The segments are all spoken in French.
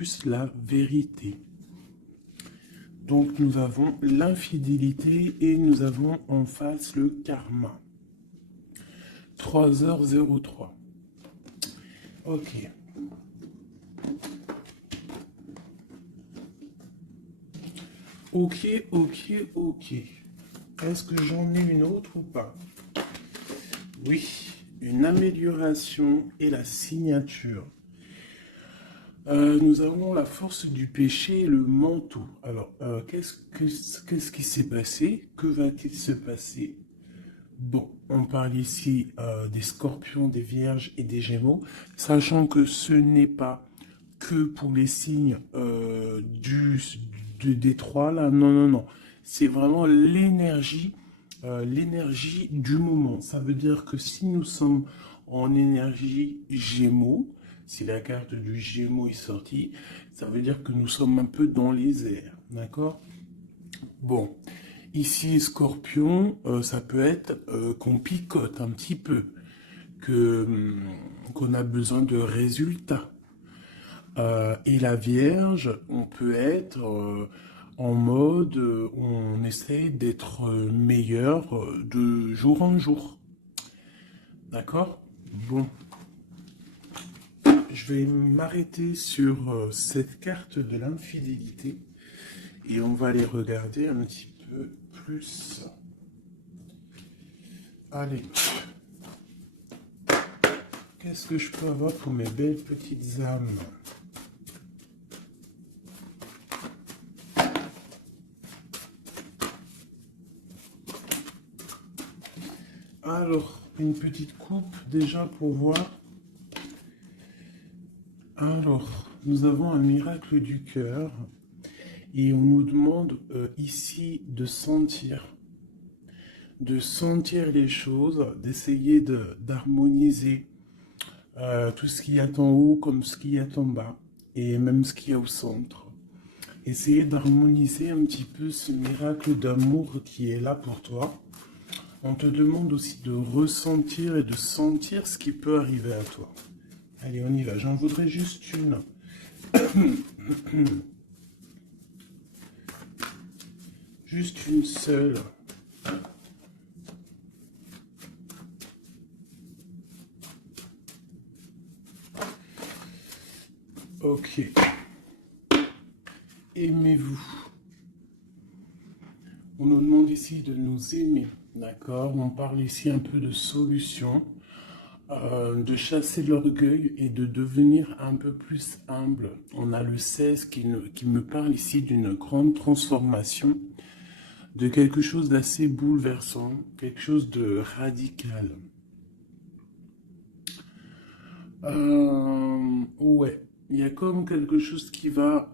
plus la vérité. Donc nous avons l'infidélité et nous avons en face le karma. 3h03. Ok. Ok. Est-ce que j'en ai une autre ou pas? Oui, une amélioration et la signature. Nous avons la force du péché et le manteau. Alors, qu'est-ce qui s'est passé? Que va-t-il se passer? Bon, on parle ici des scorpions, des vierges et des gémeaux, sachant que ce n'est pas que pour les signes des trois, là. Non. C'est vraiment l'énergie du moment. Ça veut dire que si nous sommes en énergie gémeaux, si la carte du gémeaux est sortie, ça veut dire que nous sommes un peu dans les airs. D'accord? Bon. Ici, scorpion, ça peut être qu'on picote un petit peu, qu'on a besoin de résultats. Et la Vierge, on peut être en mode, on essaie d'être meilleur de jour en jour. D'accord? Bon, je vais m'arrêter sur cette carte de l'infidélité et on va aller regarder un petit peu plus. Allez. Qu'est-ce que je peux avoir pour mes belles petites âmes? Alors, une petite coupe déjà pour voir. Alors, nous avons un miracle du cœur et on nous demande ici de sentir les choses, d'essayer d'harmoniser tout ce qu'il y a en haut comme ce qu'il y a en bas et même ce qu'il y a au centre. Essayer d'harmoniser un petit peu ce miracle d'amour qui est là pour toi. On te demande aussi de ressentir et de sentir ce qui peut arriver à toi. Allez, on y va. J'en voudrais juste une. Juste une seule. Ok. Aimez-vous. On nous demande ici de nous aimer. D'accord? On parle ici un peu de solution. De chasser l'orgueil et de devenir un peu plus humble. On a le 16 qui me parle ici d'une grande transformation, de quelque chose d'assez bouleversant, quelque chose de radical. Ouais, il y a comme quelque chose qui va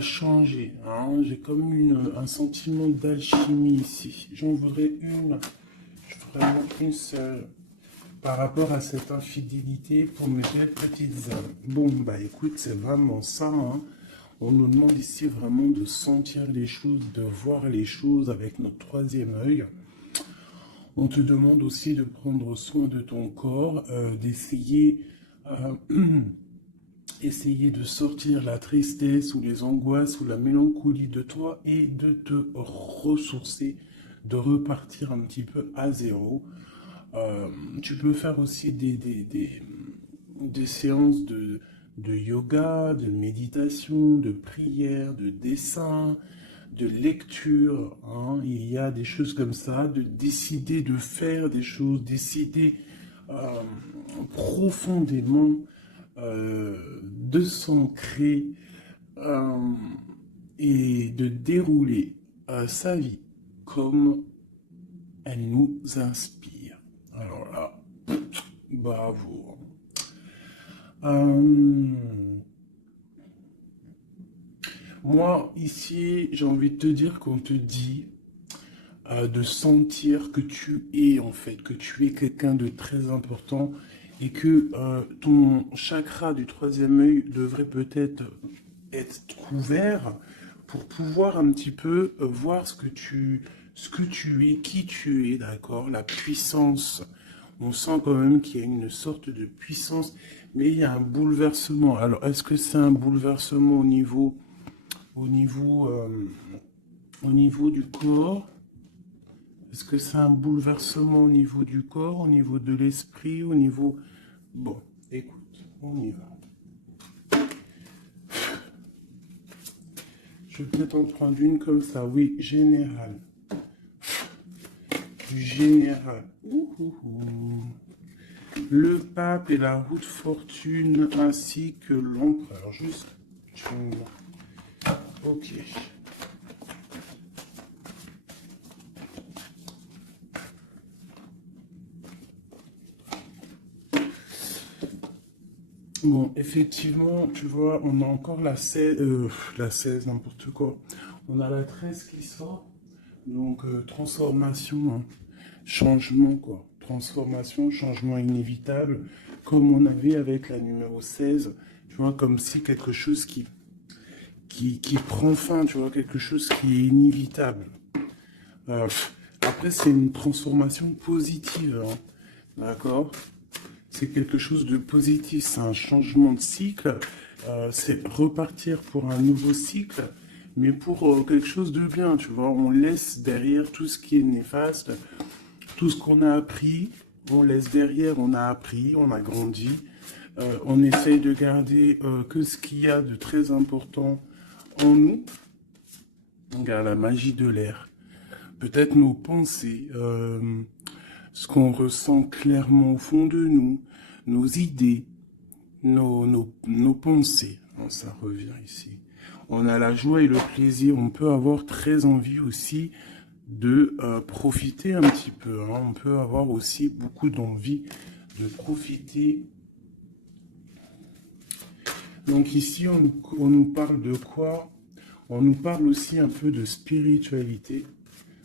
changer. Hein. J'ai comme un sentiment d'alchimie ici. J'en voudrais une, vraiment une seule. Par rapport à cette infidélité pour mes belles petites âmes. Bon, bah écoute, c'est vraiment ça. Hein. On nous demande ici vraiment de sentir les choses, de voir les choses avec notre troisième œil. On te demande aussi de prendre soin de ton corps, d'essayer essayer de sortir la tristesse ou les angoisses ou la mélancolie de toi et de te ressourcer, de repartir un petit peu à zéro. Tu peux faire aussi des séances de yoga, de méditation, de prière, de dessin, de lecture. Hein. Il y a des choses comme ça, de décider de faire des choses, décider profondément de s'ancrer et de dérouler sa vie comme elle nous inspire. Alors là, bravo. Moi, ici, j'ai envie de te dire qu'on te dit de sentir que tu es, en fait, que tu es quelqu'un de très important et que ton chakra du troisième œil devrait peut-être être couvert pour pouvoir un petit peu voir ce que tu es, qui tu es, d'accord, la puissance On sent quand même qu'il y a une sorte de puissance, mais il y a un bouleversement. Alors, est-ce que c'est un bouleversement au niveau, euh, au niveau du corps? Est-ce que c'est un bouleversement au niveau du corps, au niveau de l'esprit, au niveau... Bon, écoute, on y va. Je vais peut-être en prendre une comme ça. Oui, général. Du général. Le pape et la roue de fortune ainsi que l'empereur. Juste. Ok. Bon, effectivement, tu vois, on a encore la 16, n'importe quoi. On a la 13 qui sort. Donc, transformation, hein. Changement, quoi. Transformation, changement inévitable, comme on avait avec la numéro 16. Tu vois, comme si quelque chose qui prend fin, tu vois, quelque chose qui est inévitable. Euh, Après, c'est une transformation positive, hein. D'accord? C'est quelque chose de positif, c'est un changement de cycle, c'est repartir pour un nouveau cycle, mais pour quelque chose de bien, tu vois. On laisse derrière tout ce qui est néfaste, tout ce qu'on a appris, on laisse derrière, on a appris, on a grandi, on essaye de garder que ce qu'il y a de très important en nous. On garde la magie de l'air, peut-être nos pensées, ce qu'on ressent clairement au fond de nous, nos idées, nos pensées. Bon, ça revient ici. On a la joie et le plaisir. On peut avoir très envie aussi de profiter un petit peu, hein. On peut avoir aussi beaucoup d'envie de profiter. Donc ici, on nous parle de quoi? On nous parle aussi un peu de spiritualité.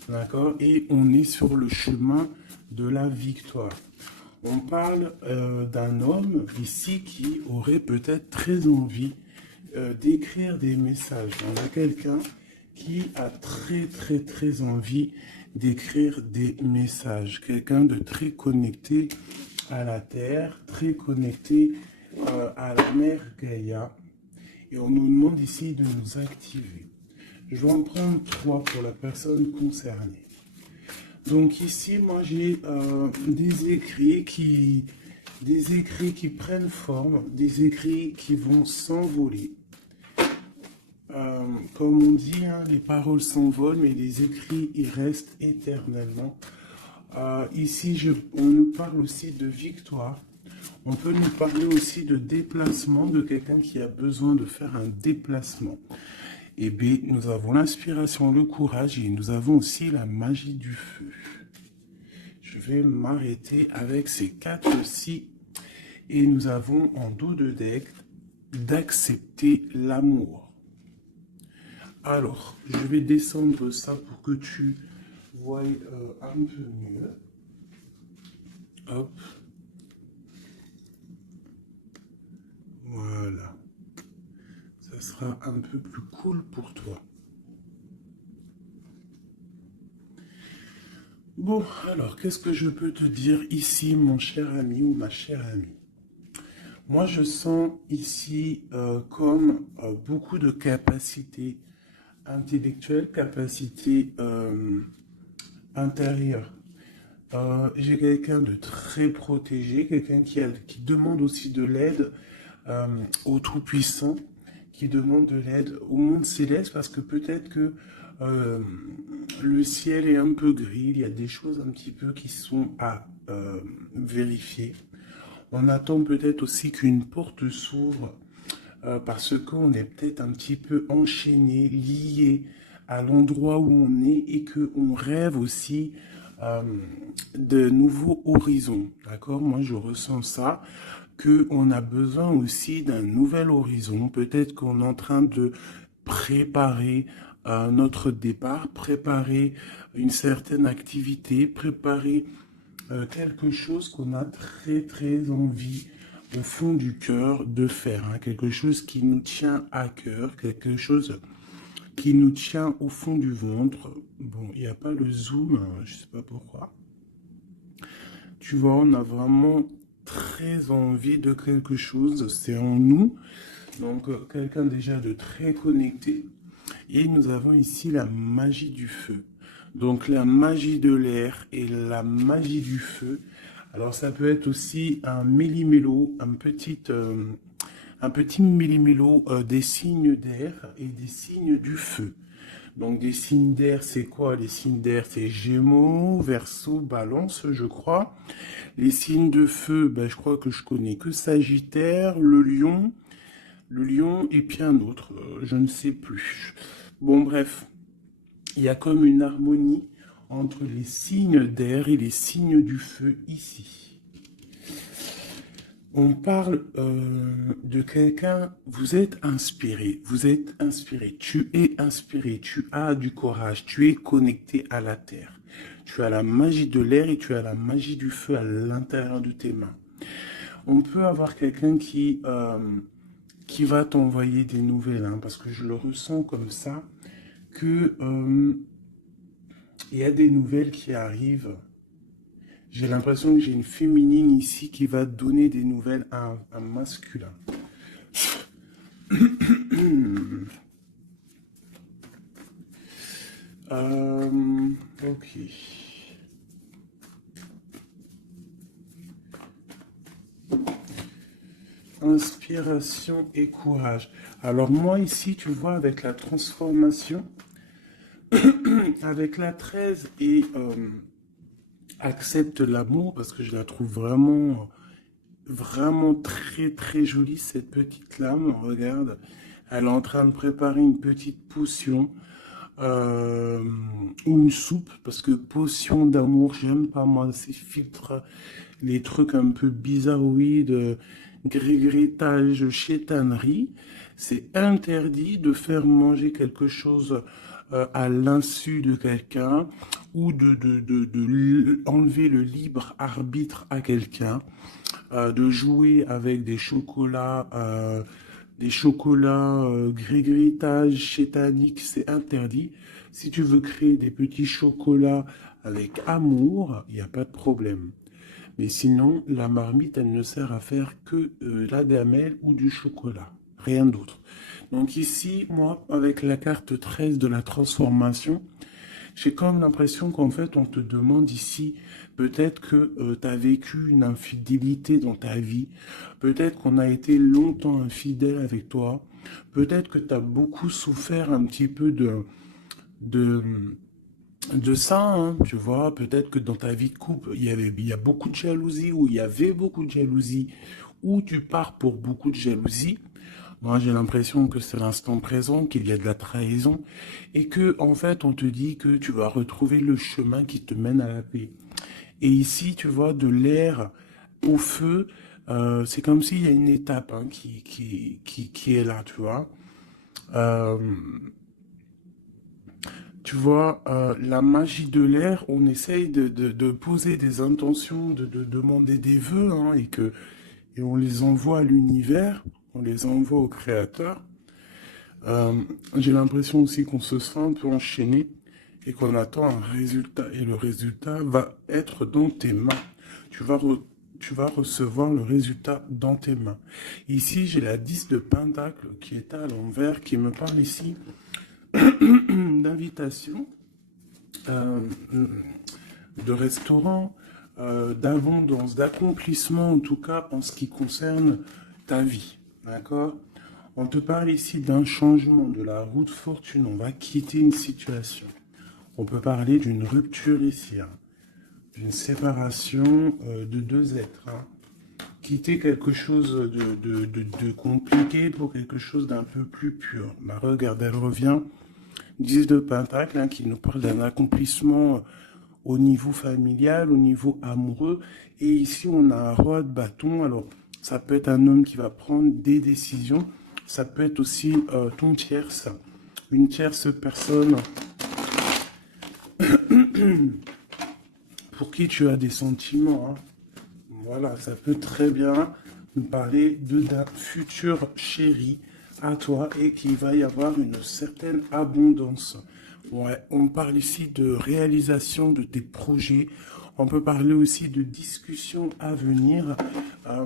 D'accord? Et on est sur le chemin de la victoire. On parle d'un homme ici qui aurait peut-être très envie d'écrire des messages. On a quelqu'un qui a très envie d'écrire des messages. Quelqu'un de très connecté à la terre, très connecté à la mère Gaïa. Et on nous demande ici de nous activer. Je vais en prendre 3 pour la personne concernée. Donc ici, moi j'ai des écrits qui prennent forme, des écrits qui vont s'envoler. Comme on dit, hein, les paroles s'envolent, mais les écrits, ils restent éternellement. Ici, on nous parle aussi de victoire. On peut nous parler aussi de déplacement, de quelqu'un qui a besoin de faire un déplacement. Et bien, nous avons l'inspiration, le courage et nous avons aussi la magie du feu. Je vais m'arrêter avec ces 4-ci. Et nous avons en dos de deck d'accepter l'amour. Alors, je vais descendre ça pour que tu vois un peu mieux. Hop. Voilà. Ça sera un peu plus cool pour toi. Bon, alors, qu'est-ce que je peux te dire ici, mon cher ami ou ma chère amie? Moi, je sens ici comme beaucoup de capacités intellectuelles, capacités intérieures. J'ai quelqu'un de très protégé, quelqu'un qui demande aussi de l'aide au Tout-Puissant, qui demande de l'aide au monde céleste, parce que peut-être que le ciel est un peu gris, il y a des choses un petit peu qui sont à vérifier. On attend peut-être aussi qu'une porte s'ouvre parce qu'on est peut-être un petit peu enchaîné, lié à l'endroit où on est et qu'on rêve aussi de nouveaux horizons. D'accord? Moi, je ressens ça, qu'on a besoin aussi d'un nouvel horizon. Peut-être qu'on est en train de préparer notre départ, préparer une certaine activité, préparer quelque chose qu'on a très envie au fond du cœur de faire, hein, quelque chose qui nous tient à cœur, quelque chose qui nous tient au fond du ventre. Bon, il n'y a pas le zoom, je ne sais pas pourquoi. Tu vois, on a vraiment très envie de quelque chose, c'est en nous. Donc, quelqu'un déjà de très connecté. Et nous avons ici la magie du feu. Donc, la magie de l'air et la magie du feu. Alors, ça peut être aussi un méli-mélo, un petit méli-mélo des signes d'air et des signes du feu. Donc, des signes d'air, c'est quoi? Les signes d'air, c'est Gémeaux, Verseau, Balance, je crois. Les signes de feu, ben, je crois que je connais que Sagittaire, le lion et puis un autre, je ne sais plus. Bon, bref, il y a comme une harmonie entre les signes d'air et les signes du feu ici. On parle de quelqu'un, vous êtes inspiré, tu es inspiré, tu as du courage, tu es connecté à la terre. Tu as la magie de l'air et tu as la magie du feu à l'intérieur de tes mains. On peut avoir quelqu'un qui va t'envoyer des nouvelles, hein, parce que je le ressens comme ça, que il y a des nouvelles qui arrivent. J'ai l'impression que j'ai une féminine ici qui va donner des nouvelles à un masculin. Ok. Inspiration et courage. Alors moi ici, tu vois, avec la transformation, avec la 13 et accepte l'amour, parce que je la trouve vraiment, vraiment très très jolie, cette petite lame. Regarde, elle est en train de préparer une petite potion. Ou une soupe, parce que potion d'amour, j'aime pas moi ces filtres, les trucs un peu bizarroïdes, grégritage, chétanerie. C'est interdit de faire manger quelque chose à l'insu de quelqu'un ou de enlever le libre arbitre à quelqu'un, de jouer avec des chocolats grégritage chétanique, c'est interdit. Si tu veux créer des petits chocolats avec amour, il n'y a pas de problème. Mais sinon, la marmite, elle ne sert à faire que la gamelle ou du chocolat. Rien d'autre. Donc ici, moi, avec la carte 13 de la transformation, j'ai comme l'impression qu'en fait, on te demande ici, peut-être que tu as vécu une infidélité dans ta vie, peut-être qu'on a été longtemps infidèle avec toi, peut-être que tu as beaucoup souffert un petit peu de, de ça, hein, tu vois, peut-être que dans ta vie de couple, il y a beaucoup de jalousie, ou il y avait beaucoup de jalousie, ou tu pars pour beaucoup de jalousie. Moi, j'ai l'impression que c'est l'instant présent, qu'il y a de la trahison, et que, en fait, on te dit que tu vas retrouver le chemin qui te mène à la paix. Et ici, tu vois, de l'air au feu, c'est comme s'il y a une étape, hein, qui est là, tu vois. Euh, Tu vois, la magie de l'air, on essaye de poser des intentions, de demander des vœux, hein, et on les envoie à l'univers, on les envoie au créateur. Euh, j'ai l'impression aussi qu'on se sent un peu enchaîné et qu'on attend un résultat. Et le résultat va être dans tes mains. Tu vas recevoir le résultat dans tes mains. Ici, j'ai la 10 de Pentacle qui est à l'envers, qui me parle ici d'invitation, euh, de restaurant, d'abondance, d'accomplissement, en tout cas en ce qui concerne ta vie. D'accord? On te parle ici d'un changement de la route fortune. On va quitter une situation. On peut parler d'une rupture ici, hein, d'une séparation de deux êtres, hein. Quitter quelque chose de compliqué pour quelque chose d'un peu plus pur. Bah, regarde, elle revient 10 de Pentacle, hein, qui nous parle d'un accomplissement au niveau familial, au niveau amoureux. Et ici, on a un roi de bâton. Alors, ça peut être un homme qui va prendre des décisions. Ça peut être aussi ton tierce, une tierce personne pour qui tu as des sentiments, hein. Voilà, ça peut très bien nous parler d'un futur chéri à toi et qu'il va y avoir une certaine abondance. Ouais, on parle ici de réalisation de tes projets. On peut parler aussi de discussions à venir.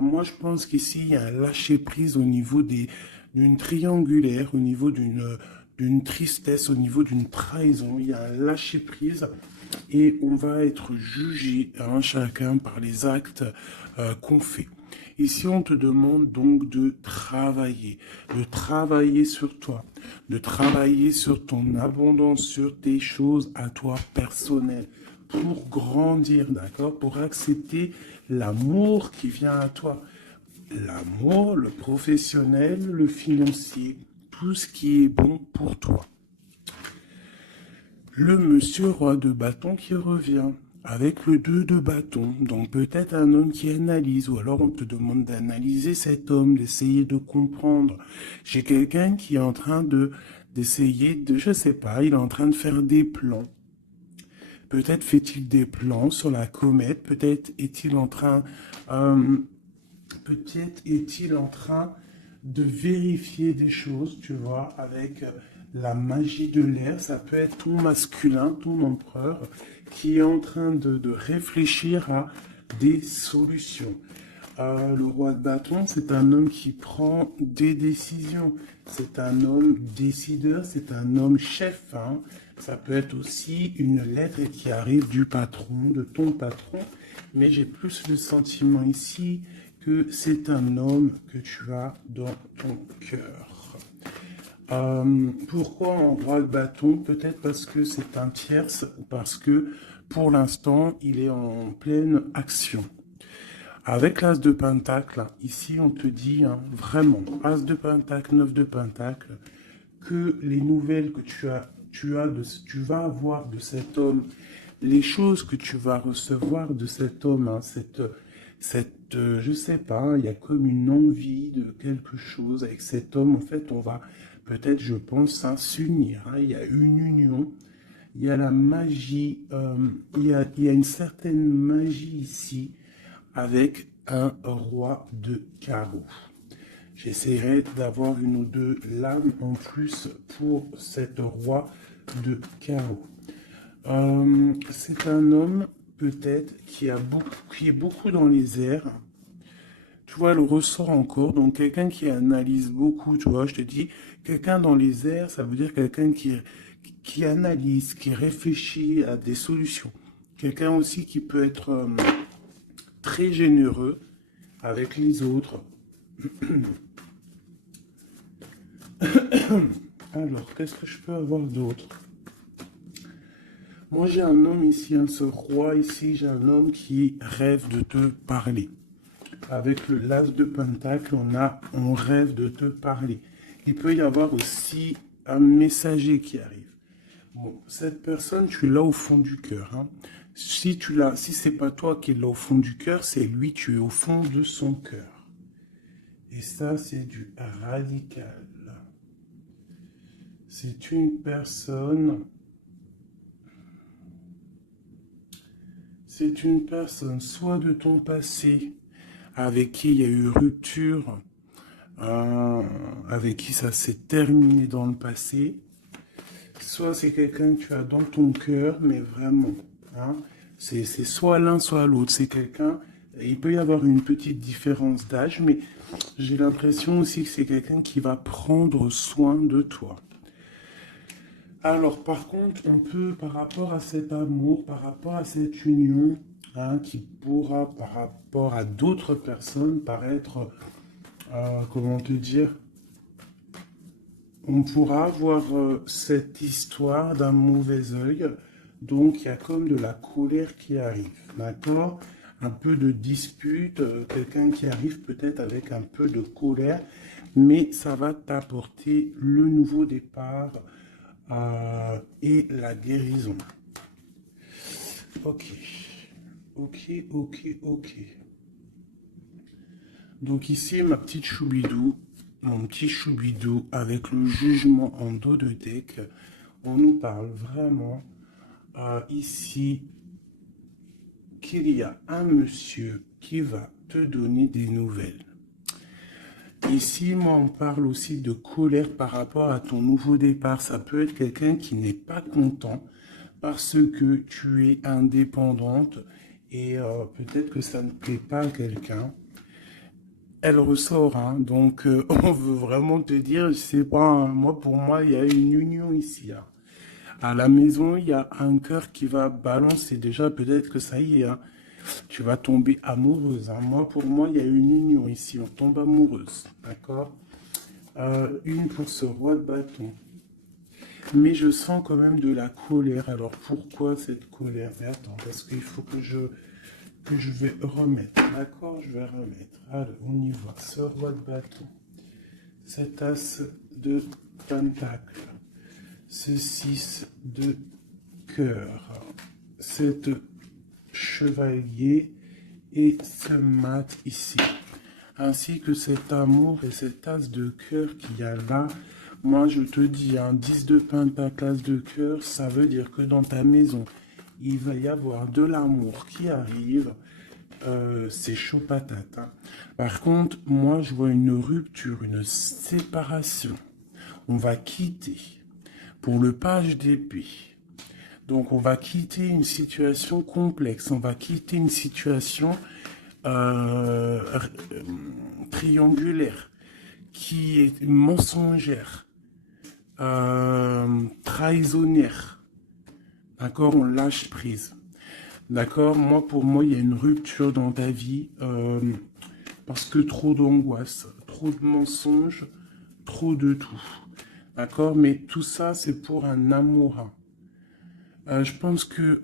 Moi, je pense qu'ici, il y a un lâcher-prise au niveau d'une triangulaire, au niveau d'une tristesse, au niveau d'une trahison. Il y a un lâcher-prise et on va être jugé, hein, chacun par les actes qu'on fait. Ici, on te demande donc de travailler sur toi, de travailler sur ton abondance, sur tes choses à toi personnelles, pour grandir, d'accord, pour accepter l'amour qui vient à toi. L'amour, le professionnel, le financier, tout ce qui est bon pour toi. Le monsieur roi de bâton qui revient avec le 2 de bâton. Donc peut-être un homme qui analyse, ou alors on te demande d'analyser cet homme, d'essayer de comprendre. J'ai quelqu'un qui est en train d'essayer de, je sais pas, il est en train de faire des plans. Peut-être fait-il des plans sur la comète, peut-être est-il en train, de vérifier des choses, tu vois, avec la magie de l'air. Ça peut être ton masculin, ton empereur, qui est en train de réfléchir à des solutions. Le roi de bâton, c'est un homme qui prend des décisions. C'est un homme décideur, c'est un homme chef. Hein. Ça peut être aussi une lettre qui arrive du patron, de ton patron. Mais j'ai plus le sentiment ici que c'est un homme que tu as dans ton cœur. Pourquoi en roi de bâton? Peut-être parce que c'est un tierce, parce que pour l'instant, il est en pleine action. Avec l'as de pentacle, ici on te dit hein, vraiment, as de pentacle, 9 de pentacle, que les nouvelles que tu vas avoir de cet homme, les choses que tu vas recevoir de cet homme, hein, je sais pas, hein, il y a comme une envie de quelque chose avec cet homme. En fait, on va peut-être, je pense, hein, s'unir. Hein, il y a une union, il y a la magie, il y a une certaine magie ici avec un roi de carreau. J'essaierai d'avoir une ou deux lames en plus pour cet roi de carreau. C'est un homme peut-être qui est beaucoup dans les airs. Tu vois, le ressort encore. Donc quelqu'un qui analyse beaucoup, tu vois, je te dis, quelqu'un dans les airs, ça veut dire quelqu'un qui analyse, qui réfléchit à des solutions. Quelqu'un aussi qui peut être très généreux avec les autres. Alors, qu'est-ce que je peux avoir d'autre? Moi, j'ai un homme ici, hein, ce roi ici, j'ai un homme qui rêve de te parler. Avec le l'as de pentacle, on rêve de te parler. Il peut y avoir aussi un messager qui arrive. Bon, cette personne, tu l'as au fond du cœur. Hein. Si c'est pas toi qui l'as au fond du cœur, c'est lui, tu es au fond de son cœur. Et ça, c'est du radical. C'est une personne soit de ton passé, avec qui il y a eu rupture, avec qui ça s'est terminé dans le passé, soit c'est quelqu'un que tu as dans ton cœur, mais vraiment, hein, c'est soit l'un, soit l'autre, c'est quelqu'un, il peut y avoir une petite différence d'âge, mais j'ai l'impression aussi que c'est quelqu'un qui va prendre soin de toi. Alors, par contre, on peut, par rapport à cet amour, par rapport à cette union, hein, qui pourra, par rapport à d'autres personnes, paraître, comment te dire, on pourra avoir cette histoire d'un mauvais œil. Donc, il y a comme de la colère qui arrive, d'accord? Un peu de dispute, quelqu'un qui arrive peut-être avec un peu de colère, mais ça va t'apporter le nouveau départ, et la guérison. Ok. Donc ici, ma petite choubidou, mon petit choubidou avec le jugement en dos de deck, on nous parle vraiment ici qu'il y a un monsieur qui va te donner des nouvelles. Ici, moi, on parle aussi de colère par rapport à ton nouveau départ. Ça peut être quelqu'un qui n'est pas content parce que tu es indépendante et peut-être que ça ne plaît pas à quelqu'un. Elle ressort, hein, donc on veut vraiment te dire, je sais pas, hein, moi pour moi il y a une union ici, hein. À la maison, il y a un cœur qui va balancer. Déjà, peut-être que ça y est, hein, tu vas tomber amoureuse, hein. Moi, pour moi, il y a une union ici. On tombe amoureuse. D'accord? Une pour ce roi de bâton. Mais je sens quand même de la colère. Alors, pourquoi cette colère? Mais attends, parce qu'il faut que je vais remettre. D'accord? Je vais remettre. Allez, on y va. Ce roi de bâton. Cet as de pentacle. Ce 6 de cœur, cet chevalier et ce mat ici, ainsi que cet amour et cet as de cœur qu'il y a là. Moi je te dis, un 10 de pentacle, as de cœur, ça veut dire que dans ta maison, il va y avoir de l'amour qui arrive. C'est chaud patate, hein. Par contre, moi je vois une rupture, une séparation. On va quitter. Pour le page d'épée, donc on va quitter une situation complexe, on va quitter une situation triangulaire, qui est mensongère, trahisonnière. D'accord, on lâche prise. D'accord, moi pour moi il y a une rupture dans ta vie, parce que trop d'angoisse, trop de mensonges, trop de tout. D'accord, mais tout ça, c'est pour un amour. Je pense que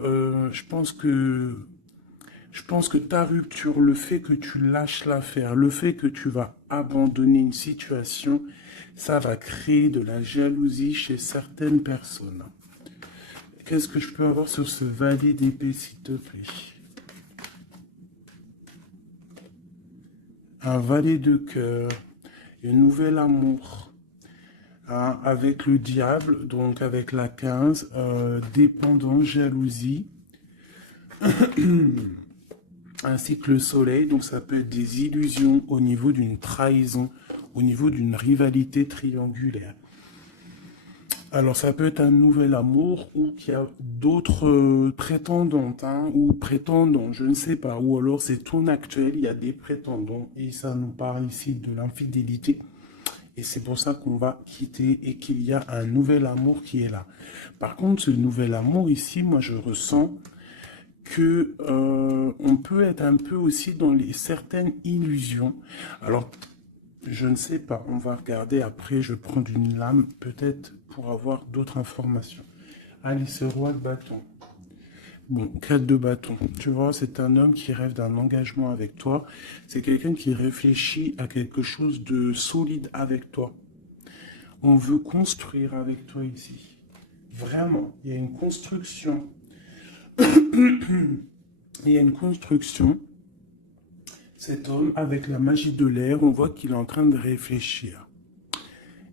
ta rupture, le fait que tu lâches l'affaire, le fait que tu vas abandonner une situation, ça va créer de la jalousie chez certaines personnes. Qu'est-ce que je peux avoir sur ce valet d'épée, s'il te plaît? Un valet de cœur, un nouvel amour. Hein, avec le diable, donc avec la 15, dépendance, jalousie, ainsi que le soleil, donc ça peut être des illusions au niveau d'une trahison, au niveau d'une rivalité triangulaire. Alors ça peut être un nouvel amour ou qu'il y a d'autres prétendantes, hein, ou prétendants, je ne sais pas, ou alors c'est ton actuel, il y a des prétendants, et ça nous parle ici de l'infidélité. Et c'est pour ça qu'on va quitter et qu'il y a un nouvel amour qui est là. Par contre, ce nouvel amour ici, moi je ressens que on peut être un peu aussi dans certaines illusions. Alors, je ne sais pas, on va regarder après, je prends une lame peut-être pour avoir d'autres informations. Allez, ce roi de bâton. Bon, 4 de bâton. Tu vois, c'est un homme qui rêve d'un engagement avec toi. C'est quelqu'un qui réfléchit à quelque chose de solide avec toi. On veut construire avec toi ici. Vraiment, il y a une construction. Il y a une construction. Cet homme, avec la magie de l'air, on voit qu'il est en train de réfléchir.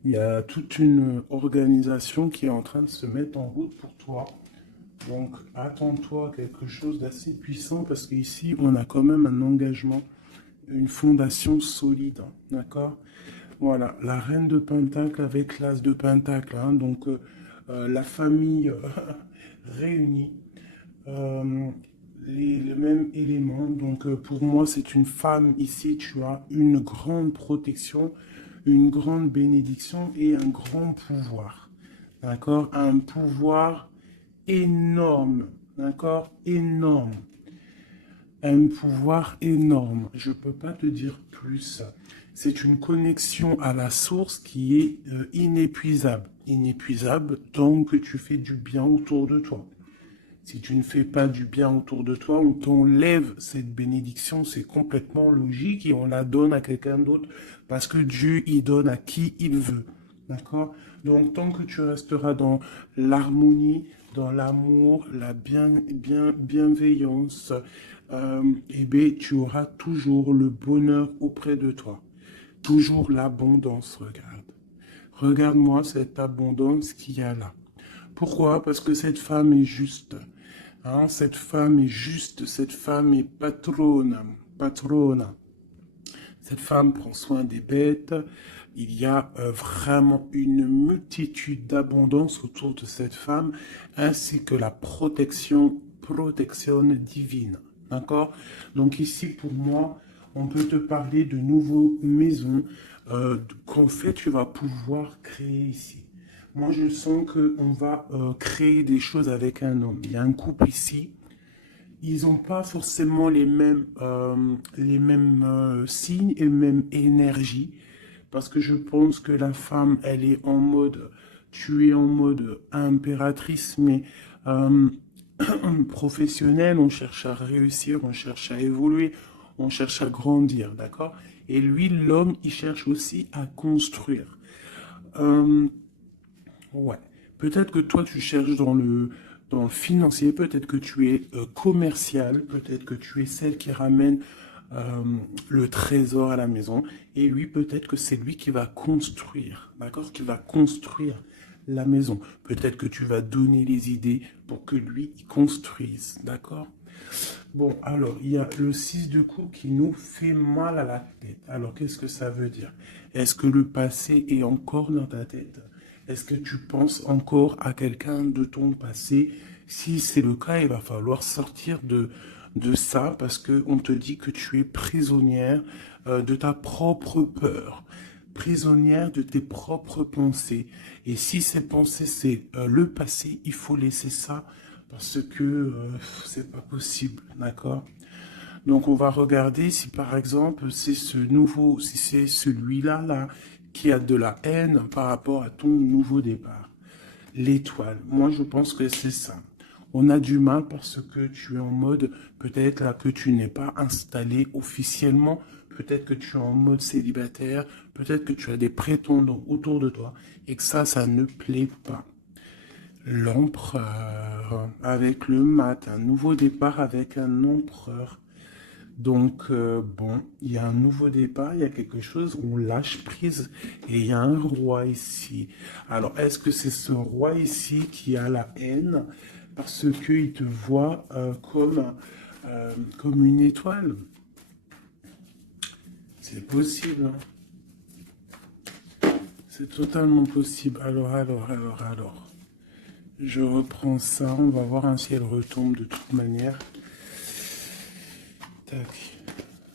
Il y a toute une organisation qui est en train de se mettre en route pour toi. Donc, attends-toi à quelque chose d'assez puissant parce qu'ici, on a quand même un engagement, une fondation solide. Hein, d'accord? Voilà, la reine de Pentacle avec l'as de Pentacle. Hein, donc, la famille réunie, les mêmes éléments. Donc, pour moi, c'est une femme ici. Tu as une grande protection, une grande bénédiction et un grand pouvoir. D'accord? Un pouvoir énorme, d'accord? Énorme. Un pouvoir énorme. Je ne peux pas te dire plus. C'est une connexion à la source qui est inépuisable. Inépuisable tant que tu fais du bien autour de toi. Si tu ne fais pas du bien autour de toi, on t'enlève cette bénédiction, c'est complètement logique et on la donne à quelqu'un d'autre parce que Dieu, il donne à qui il veut. D'accord? Donc, tant que tu resteras dans l'harmonie, dans l'amour, la bienveillance, eh bien, tu auras toujours le bonheur auprès de toi. Toujours l'abondance, regarde. Regarde-moi cette abondance qu'il y a là. Pourquoi? Parce que cette femme est juste. Hein, cette femme est juste, cette femme est patrona. Cette femme prend soin des bêtes. Il y a vraiment une multitude d'abondance autour de cette femme, ainsi que la protection divine. D'accord? Donc ici, pour moi, on peut te parler de nouveaux maisons qu'en fait, tu vas pouvoir créer ici. Moi, je sens qu'on va créer des choses avec un homme. Il y a un couple ici. Ils n'ont pas forcément les mêmes signes et même énergie. Parce que je pense que la femme, elle est en mode, tu es en mode impératrice, mais euh, professionnelle, on cherche à réussir, on cherche à évoluer, on cherche à grandir, d'accord? Et lui, l'homme, il cherche aussi à construire. Euh, ouais. Peut-être que toi, tu cherches dans le financier, peut-être que tu es commercial, peut-être que tu es celle qui ramène euh, le trésor à la maison. Et lui, peut-être que c'est lui qui va construire, d'accord? Qui va construire la maison. Peut-être que tu vas donner les idées pour que lui, il construise, d'accord? Bon, alors, il y a le 6 de coups qui nous fait mal à la tête. Alors, qu'est-ce que ça veut dire? Est-ce que le passé est encore dans ta tête? Est-ce que tu penses encore à quelqu'un de ton passé? Si c'est le cas, il va falloir sortir de ça parce qu'on te dit que tu es prisonnière de ta propre peur, prisonnière de tes propres pensées. Et si ces pensées, c'est le passé, il faut laisser ça parce que c'est pas possible, d'accord? Donc on va regarder si par exemple c'est ce nouveau, si c'est celui-là là qui a de la haine par rapport à ton nouveau départ. L'étoile, moi je pense que c'est ça. On a du mal parce que tu es en mode, peut-être là que tu n'es pas installé officiellement, peut-être que tu es en mode célibataire, peut-être que tu as des prétendants autour de toi et que ça ne plaît pas. L'empereur avec le mat, un nouveau départ avec un empereur. Donc, bon, il y a un nouveau départ, il y a quelque chose, on lâche prise et il y a un roi ici. Alors, est-ce que c'est ce roi ici qui a la haine parce qu'il te voit comme une étoile? C'est possible, hein. C'est totalement possible. Alors. Je reprends ça, on va voir si elle retombe de toute manière. Tac.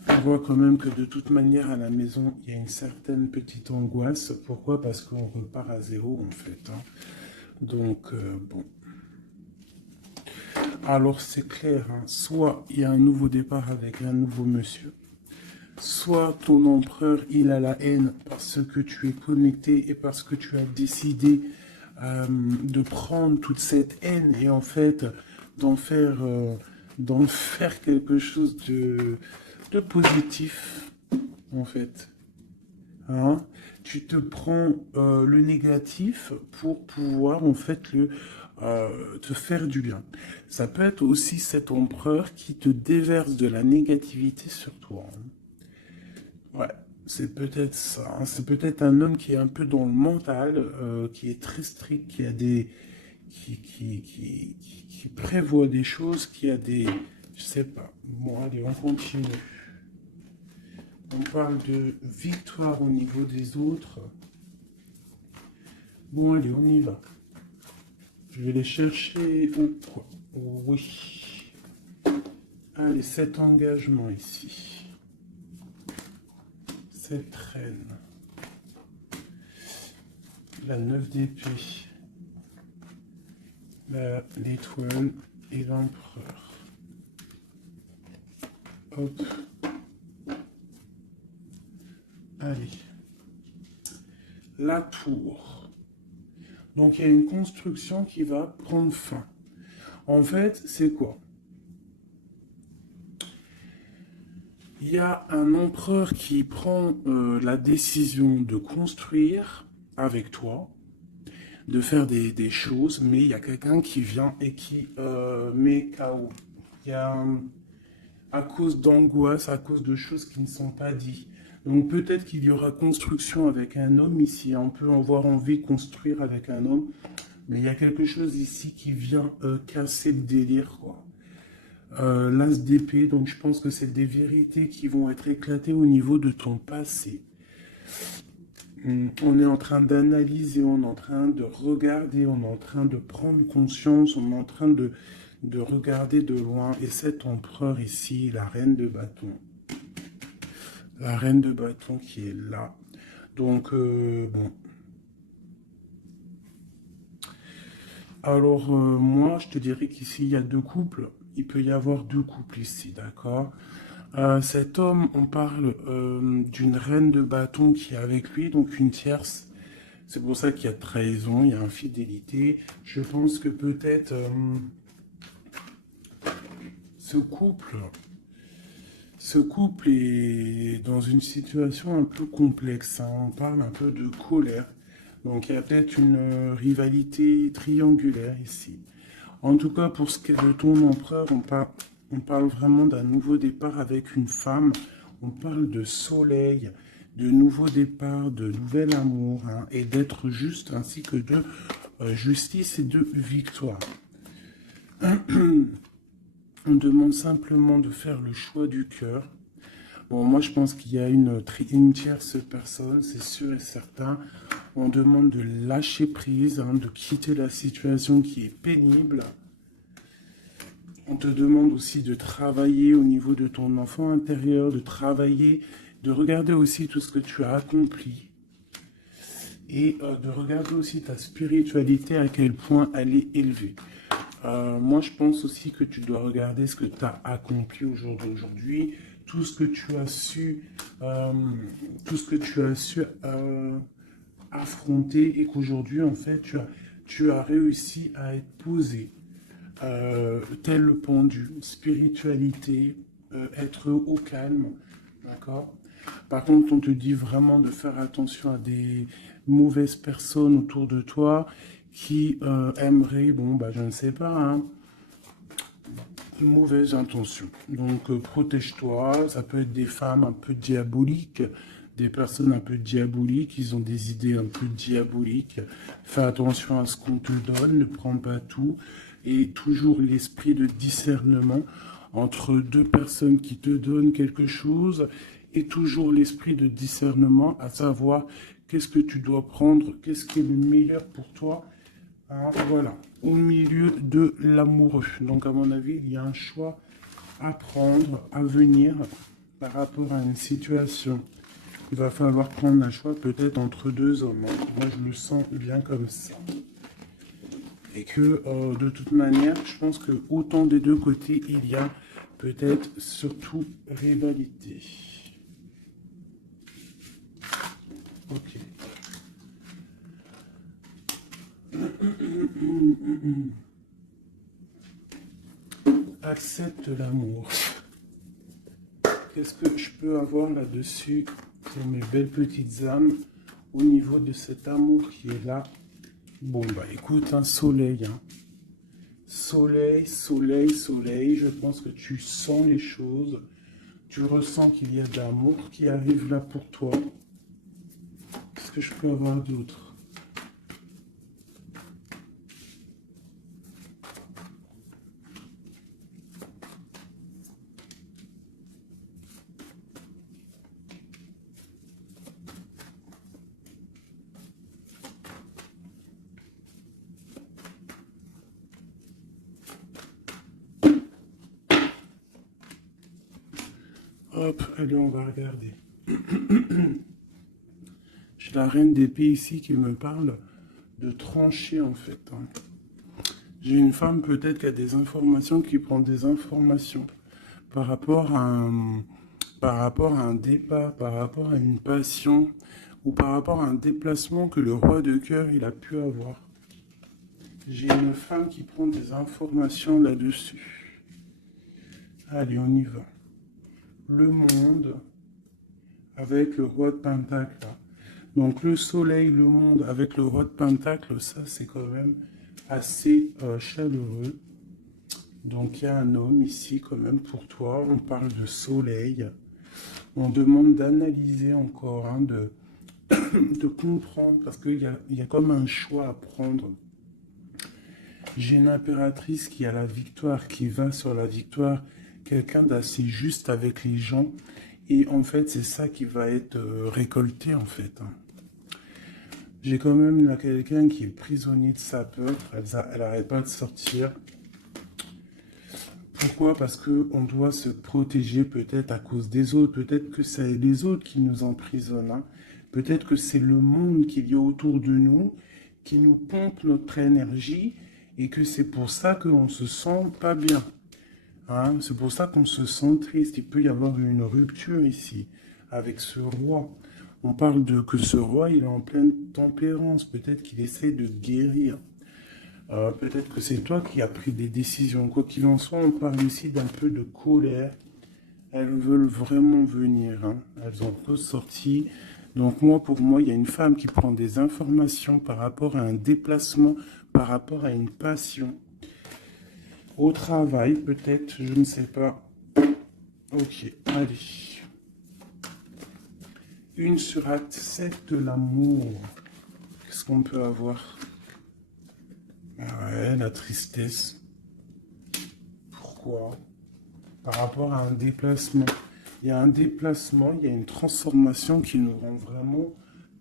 On voit quand même que de toute manière à la maison, il y a une certaine petite angoisse. Pourquoi? Parce qu'on repart à zéro en fait, hein. Donc, bon. Alors c'est clair, hein. Soit il y a un nouveau départ avec un nouveau monsieur, soit ton empereur, il a la haine parce que tu es connecté et parce que tu as décidé de prendre toute cette haine et en fait d'en faire, euh, d'en faire quelque chose de positif, en fait. Hein? Tu te prends le négatif pour pouvoir en fait te faire du bien. Ça peut être aussi cet empereur qui te déverse de la négativité sur toi, hein. Ouais, c'est peut-être ça, hein. C'est peut-être un homme qui est un peu dans le mental, qui est très strict, qui a des, qui prévoit des choses, qui a des, je sais pas. Bon, allez, on continue. On parle de victoire au niveau des autres. Bon, allez, on y va. Je vais les chercher au quoi? Oui. Allez, cet engagement ici. Cette reine. La 9 d'épée. L'étoile et l'empereur. Hop. Allez. La tour. Donc il y a une construction qui va prendre fin. En fait, c'est quoi? Il y a un empereur qui prend la décision de construire avec toi, de faire des choses, mais il y a quelqu'un qui vient et qui met KO. Il y a à cause d'angoisse, à cause de choses qui ne sont pas dites. Donc peut-être qu'il y aura construction avec un homme ici. On peut avoir envie de construire avec un homme, mais il y a quelque chose ici qui vient casser le délire, quoi. L'as d'épée, donc je pense que c'est des vérités qui vont être éclatées au niveau de ton passé. On est en train d'analyser, on est en train de regarder, on est en train de prendre conscience, on est en train de regarder de loin. Et cet empereur ici, la reine de bâton. La reine de bâton qui est là. Donc, bon. Alors, moi, je te dirais qu'ici, il y a deux couples. Il peut y avoir deux couples ici, d'accord? Cet homme, on parle d'une reine de bâton qui est avec lui, donc une tierce. C'est pour ça qu'il y a trahison, il y a infidélité. Je pense que peut-être ce couple est dans une situation un peu complexe, hein. On parle un peu de colère. Donc il y a peut-être une rivalité triangulaire ici. En tout cas, pour ce qui est de ton empereur, on parle vraiment d'un nouveau départ avec une femme. On parle de soleil, de nouveau départ, de nouvel amour, hein, et d'être juste, ainsi que de justice et de victoire. On demande simplement de faire le choix du cœur. Bon, moi, je pense qu'il y a une tierce personne, c'est sûr et certain. On demande de lâcher prise, hein, de quitter la situation qui est pénible. On te demande aussi de travailler au niveau de ton enfant intérieur, de travailler, de regarder aussi tout ce que tu as accompli. Et de regarder aussi ta spiritualité, à quel point elle est élevée. Moi, je pense aussi que tu dois regarder ce que tu as accompli au jour d'aujourd'hui, tout ce que tu as su, affronter, et qu'aujourd'hui, en fait, tu as réussi à être posé, tel le pendu, spiritualité, être au calme, d'accord? Par contre, on te dit vraiment de faire attention à des mauvaises personnes autour de toi qui aimeraient, bon, bah, je ne sais pas, hein, mauvaise intention. Donc, protège-toi. Ça peut être des femmes un peu diaboliques, des personnes un peu diaboliques, ils ont des idées un peu diaboliques. Fais attention à ce qu'on te donne, ne prends pas tout. Et toujours l'esprit de discernement entre deux personnes qui te donnent quelque chose, et toujours l'esprit de discernement, à savoir qu'est-ce que tu dois prendre, qu'est-ce qui est le meilleur pour toi. Hein, voilà, au milieu de l'amoureux. Donc, à mon avis, il y a un choix à prendre, à venir par rapport à une situation. Il va falloir prendre un choix peut-être entre deux hommes, hein. Moi, je le sens bien comme ça. Et que, de toute manière, je pense que autant des deux côtés, il y a peut-être surtout rivalité. Ok. Accepte l'amour. Qu'est-ce que je peux avoir là-dessus pour mes belles petites âmes au niveau de cet amour qui est là? Bon, bah écoute, un soleil, hein. Soleil, soleil, soleil. Je pense que tu sens les choses. Tu ressens qu'il y a de l'amour qui arrive là pour toi. Qu'est-ce que je peux avoir d'autre? Hop, allez, on va regarder. J'ai la reine d'épée ici qui me parle de trancher, en fait, hein. J'ai une femme peut-être qui a des informations, qui prend des informations par rapport par rapport à un départ, par rapport à une passion, ou par rapport à un déplacement que le roi de cœur il a pu avoir. J'ai une femme qui prend des informations là-dessus. Allez, on y va. Le monde avec le roi de Pentacle. Donc le soleil, le monde avec le roi de Pentacle, ça c'est quand même assez chaleureux. Donc il y a un homme ici quand même pour toi. On parle de soleil. On demande d'analyser encore, hein, de comprendre, parce qu'il y a comme un choix à prendre. J'ai une impératrice qui a la victoire, qui va sur la victoire, quelqu'un d'assez juste avec les gens. Et en fait, c'est ça qui va être récolté, en fait, hein. J'ai quand même là quelqu'un qui est prisonnier de sa peur. Elle n'arrête pas de sortir. Pourquoi? Parce qu'on doit se protéger peut-être à cause des autres. Peut-être que c'est les autres qui nous emprisonnent, hein. Peut-être que c'est le monde qu'il y a autour de nous qui nous pompe notre énergie et que c'est pour ça qu'on se sent pas bien, hein. C'est pour ça qu'on se sent triste. Il peut y avoir une rupture ici avec ce roi. On parle de que ce roi, il est en pleine tempérance. Peut-être qu'il essaie de guérir. Peut-être que c'est toi qui as pris des décisions. Quoi qu'il en soit, on parle ici d'un peu de colère. Elles veulent vraiment venir, hein. Elles ont tous sorti. Donc moi, pour moi, il y a une femme qui prend des informations par rapport à un déplacement, par rapport à une passion. Au travail, peut-être, je ne sais pas. Ok, allez. Une sur accepte l'amour. Qu'est-ce qu'on peut avoir? Ouais, la tristesse. Pourquoi? Par rapport à un déplacement. Il y a un déplacement, il y a une transformation qui nous rend vraiment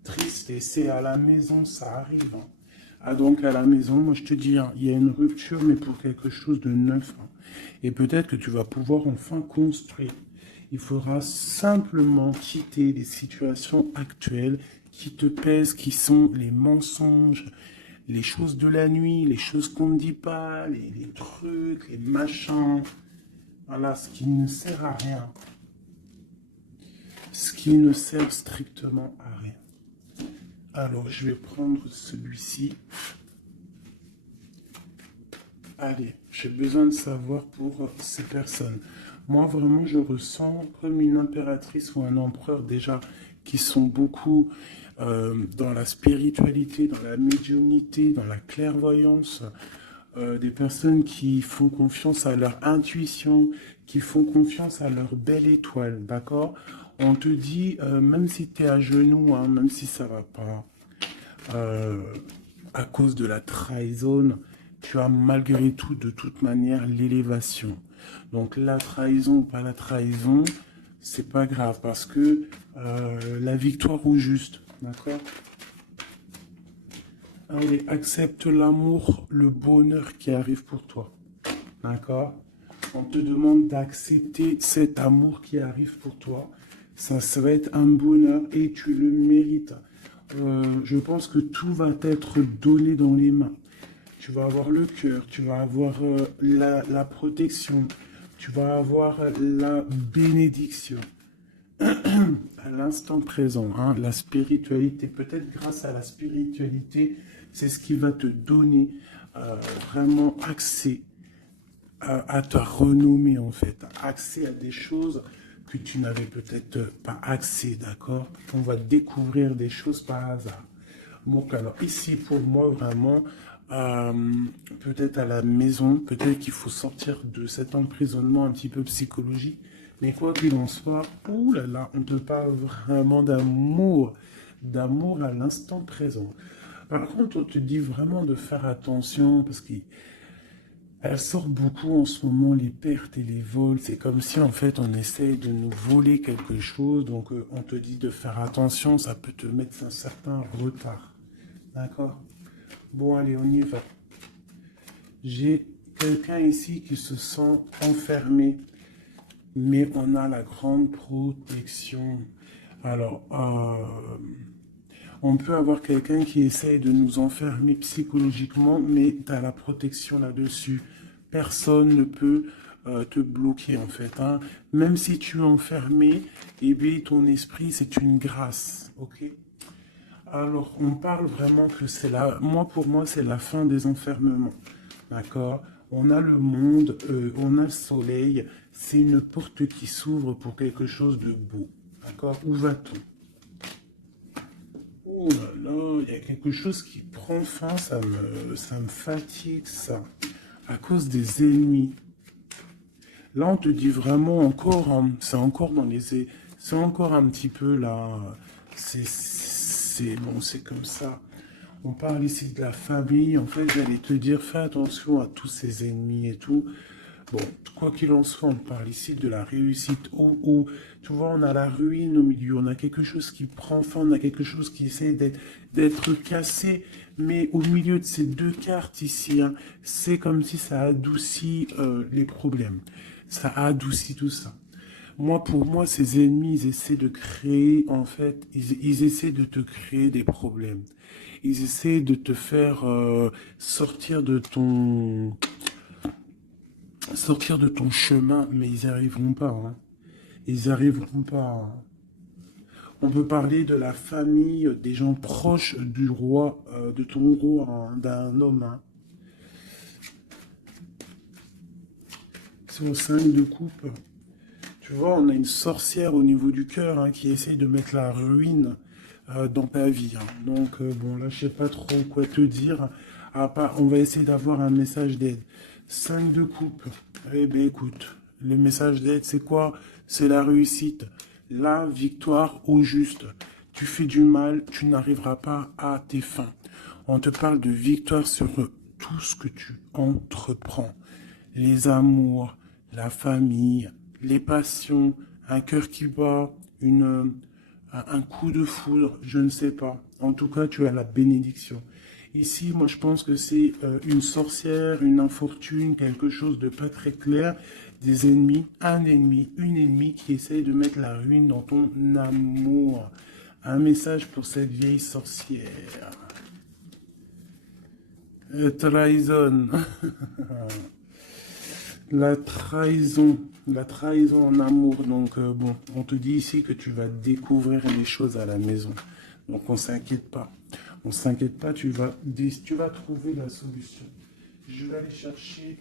tristes. Et c'est à la maison, ça arrive, hein. Ah, donc à la maison, moi je te dis, hein, il y a une rupture, mais pour quelque chose de neuf, hein. Et peut-être que tu vas pouvoir enfin construire. Il faudra simplement quitter les situations actuelles qui te pèsent, qui sont les mensonges, les choses de la nuit, les choses qu'on ne dit pas, les trucs, les machins. Voilà, ce qui ne sert à rien. Ce qui ne sert strictement à rien. Alors, je vais prendre celui-ci. Allez, j'ai besoin de savoir pour ces personnes. Moi, vraiment, je ressens comme une impératrice ou un empereur déjà qui sont beaucoup dans la spiritualité, dans la médiumnité, dans la clairvoyance. Des personnes qui font confiance à leur intuition, qui font confiance à leur belle étoile, d'accord? On te dit, même si tu es à genoux, hein, même si ça va pas, euh, à cause de la trahison, tu as malgré tout, de toute manière, l'élévation. Donc la trahison ou pas la trahison, c'est pas grave parce que la victoire au juste, d'accord? Allez, accepte l'amour, le bonheur qui arrive pour toi, d'accord? On te demande d'accepter cet amour qui arrive pour toi. Ça va être un bonheur et tu le mérites. Je pense que tout va t'être donné dans les mains. Tu vas avoir le cœur, tu vas avoir la protection, tu vas avoir la bénédiction à l'instant présent, hein, la spiritualité. Peut-être grâce à la spiritualité, c'est ce qui va te donner vraiment accès à ta renommée, en fait, accès à des choses que tu n'avais peut-être pas accès, d'accord? On va découvrir des choses par hasard. Donc, alors, ici, pour moi, vraiment, euh, peut-être à la maison, peut-être qu'il faut sortir de cet emprisonnement un petit peu psychologique. Mais quoi qu'il en soit, ouh là là, on te parle vraiment d'amour à l'instant présent. Par contre, on te dit vraiment de faire attention parce qu'il elle sort beaucoup en ce moment, les pertes et les vols. C'est comme si en fait on essaye de nous voler quelque chose. Donc on te dit de faire attention, ça peut te mettre un certain retard. D'accord? Bon, allez, on y va. J'ai quelqu'un ici qui se sent enfermé, mais on a la grande protection. Alors, on peut avoir quelqu'un qui essaye de nous enfermer psychologiquement, mais tu as la protection là-dessus. Personne ne peut te bloquer en fait, hein. Même si tu es enfermé, eh bien, ton esprit, c'est une grâce. Ok? Alors, on parle vraiment que c'est la... Moi, pour moi, c'est la fin des enfermements. D'accord? On a le monde, on a le soleil. C'est une porte qui s'ouvre pour quelque chose de beau. D'accord? Où va-t-on? Oh là là, il y a quelque chose qui prend fin, ça me fatigue, ça. À cause des ennemis. Là, on te dit vraiment encore, hein, c'est encore dans les... C'est encore un petit peu là... Bon, c'est comme ça. On parle ici de la famille. En fait, j'allais te dire, fais attention à tous ces ennemis et tout. Bon, quoi qu'il en soit, on parle ici de la réussite. Tu vois, on a la ruine au milieu, on a quelque chose qui prend fin, on a quelque chose qui essaie d'être cassé. Mais au milieu de ces deux cartes ici, hein, c'est comme si ça adoucit les problèmes. Ça adoucit tout ça. Moi, pour moi, ces ennemis, ils essaient de créer, en fait, ils essaient de te créer des problèmes. Ils essaient de te faire sortir sortir de ton chemin, mais ils n'y arriveront pas. Hein. Ils n'y arriveront pas. Hein. On peut parler de la famille, des gens proches du roi, de ton roi, hein, d'un homme. Hein. C'est au 5 de coupe. Tu vois, on a une sorcière au niveau du cœur hein, qui essaye de mettre la ruine dans ta vie. Hein. Donc, bon, là, je sais pas trop quoi te dire. À part, on va essayer d'avoir un message d'aide. 5 de coupe. Eh bien, écoute, le message d'aide, c'est quoi? C'est la réussite. La victoire au juste. Tu fais du mal, tu n'arriveras pas à tes fins. On te parle de victoire sur tout ce que tu entreprends. Les amours, la famille, les passions, un cœur qui bat, un coup de foudre, je ne sais pas. En tout cas, tu as la bénédiction. Ici, moi, je pense que c'est une sorcière, une infortune, quelque chose de pas très clair, des ennemis, un ennemi, une ennemie qui essaye de mettre la ruine dans ton amour. Un message pour cette vieille sorcière. Trahison. La trahison en amour. Donc, bon, on te dit ici que tu vas découvrir les choses à la maison. Donc, on s'inquiète pas. On s'inquiète pas, tu vas trouver la solution. Je vais aller chercher.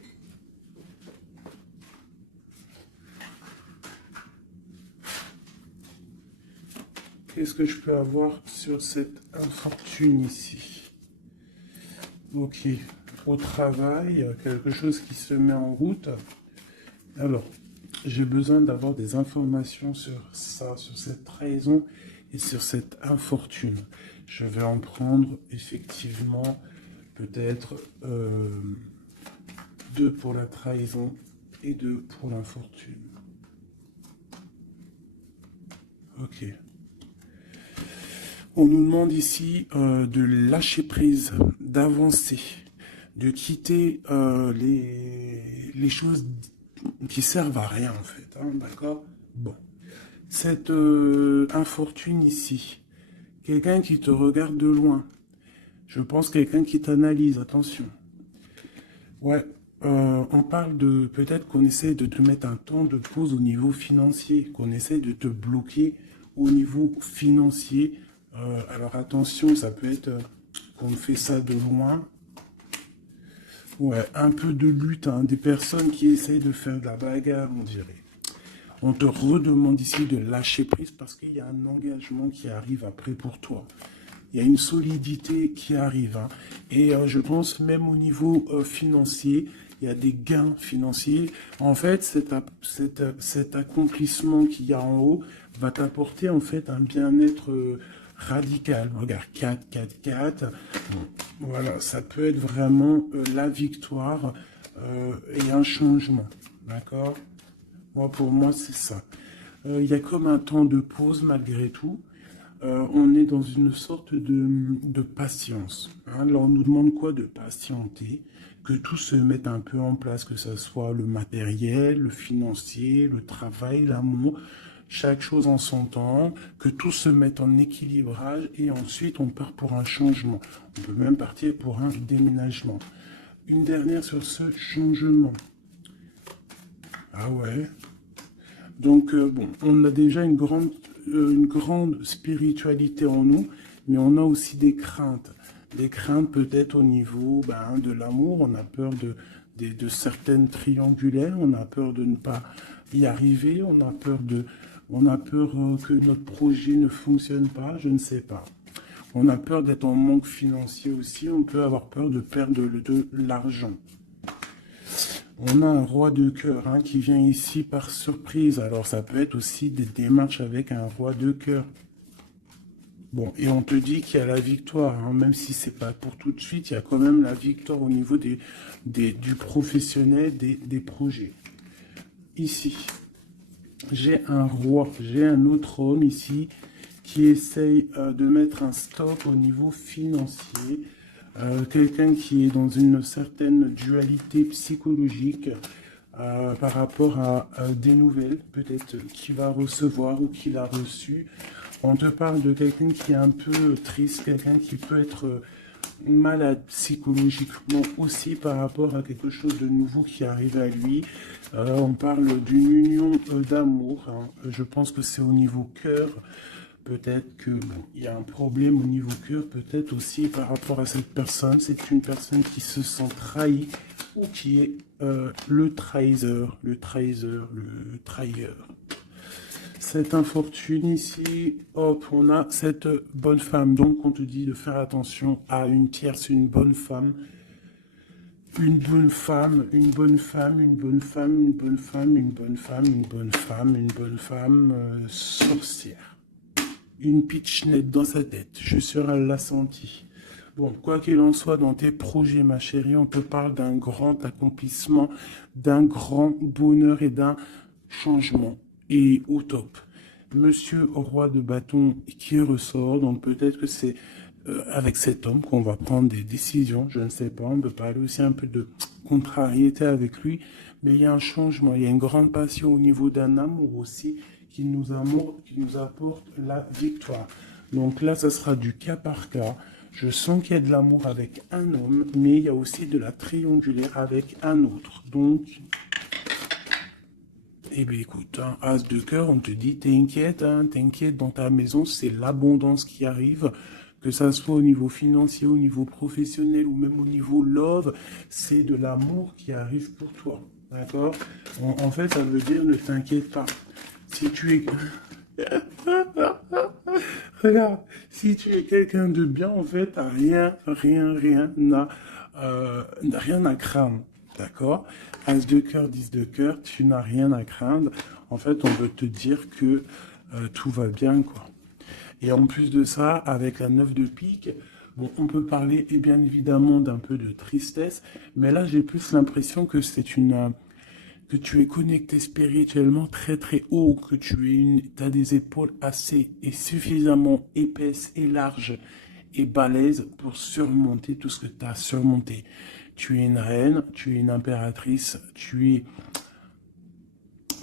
Qu'est-ce que je peux avoir sur cette infortune ici? Ok. Au travail, quelque chose qui se met en route. Alors, j'ai besoin d'avoir des informations sur ça, sur cette trahison et sur cette infortune. Je vais en prendre effectivement peut-être 2 pour la trahison et 2 pour l'infortune. Ok. On nous demande ici de lâcher prise, d'avancer, de quitter les choses qui servent à rien en fait, hein, d'accord? Bon, cette infortune ici, quelqu'un qui te regarde de loin, je pense quelqu'un qui t'analyse, attention. Ouais, on parle de peut-être qu'on essaie de te mettre un temps de pause au niveau financier, qu'on essaie de te bloquer au niveau financier. Alors attention, ça peut être qu'on fait ça de loin. Ouais, un peu de lutte, hein, des personnes qui essayent de faire de la bagarre, on dirait. On te redemande ici de lâcher prise parce qu'il y a un engagement qui arrive après pour toi. Il y a une solidité qui arrive. Hein. Et je pense même au niveau financier, il y a des gains financiers. En fait, cet accomplissement qu'il y a en haut va t'apporter en fait un bien-être radical. Regarde, 4, 4, 4. Bon, voilà, ça peut être vraiment la victoire et un changement. D'accord? Moi, pour moi, c'est ça. Il y a comme un temps de pause malgré tout. On est dans une sorte de patience. Hein. Là, on nous demande quoi? De patienter, que tout se mette un peu en place, que ce soit le matériel, le financier, le travail, l'amour, chaque chose en son temps, que tout se mette en équilibrage et ensuite on part pour un changement. On peut même partir pour un déménagement. Une dernière sur ce changement. Ah ouais. Donc, bon, on a déjà une grande spiritualité en nous, mais on a aussi des craintes. Des craintes peut-être au niveau de l'amour, on a peur de certaines triangulaires, on a peur de ne pas y arriver, on a peur que notre projet ne fonctionne pas, je ne sais pas. On a peur d'être en manque financier aussi, on peut avoir peur de perdre de l'argent. On a un roi de cœur hein, qui vient ici par surprise. Alors ça peut être aussi des démarches avec un roi de cœur. Bon, et on te dit qu'il y a la victoire, hein, même si c'est pas pour tout de suite, il y a quand même la victoire au niveau du professionnel, des projets. ici, j'ai un roi, j'ai un autre homme ici qui essaye de mettre un stop au niveau financier. Quelqu'un qui est dans une certaine dualité psychologique par rapport à des nouvelles, peut-être qu'il va recevoir ou qu'il a reçu. On te parle de quelqu'un qui est un peu triste, quelqu'un qui peut être malade psychologiquement aussi par rapport à quelque chose de nouveau qui arrive à lui. On parle d'une union d'amour, hein. Je pense que c'est au niveau cœur. Peut-être que bon, il y a un problème au niveau cœur, peut-être aussi par rapport à cette personne. C'est une personne qui se sent trahie ou qui est le trahisseur, le trahisseur, le trahilleur. Cette infortune ici, hop, on a cette bonne femme. Donc, on te dit de faire attention à une tierce, une bonne femme. Une bonne femme, une bonne femme, une bonne femme, une bonne femme, une bonne femme, une bonne femme, une bonne femme, sorcière. Une pitchnette dans sa tête. Je suis sûr, elle l'a senti. Bon, quoi qu'il en soit, dans tes projets, ma chérie, on te parle d'un grand accomplissement, d'un grand bonheur et d'un changement. Et au top. Monsieur roi de bâton qui ressort, donc peut-être que c'est avec cet homme qu'on va prendre des décisions, je ne sais pas, on peut parler aussi un peu de contrariété avec lui, mais il y a un changement, il y a une grande passion au niveau d'un amour aussi qui nous apporte la victoire. Donc là, ça sera du cas par cas. Je sens qu'il y a de l'amour avec un homme, mais il y a aussi de la triangulaire avec un autre. Donc, eh bien écoute, hein, as de cœur, on te dit, t'inquiète, hein, t'inquiète, dans ta maison, c'est l'abondance qui arrive, que ça soit au niveau financier, au niveau professionnel ou même au niveau love, c'est de l'amour qui arrive pour toi, d'accord? En fait, ça veut dire, ne t'inquiète pas. Si tu es... Regarde, si tu es quelqu'un de bien, en fait, t'as rien à craindre. D'accord? As de cœur, 10 de cœur, tu n'as rien à craindre. En fait, on veut te dire que tout va bien, quoi. Et en plus de ça, avec la 9 de pique, bon, on peut parler, et bien évidemment, d'un peu de tristesse, mais là, j'ai plus l'impression que que tu es connecté spirituellement très très haut, que as des épaules assez et suffisamment épaisses et larges et balèzes pour surmonter tout ce que tu as surmonté. Tu es une reine, tu es une impératrice, tu es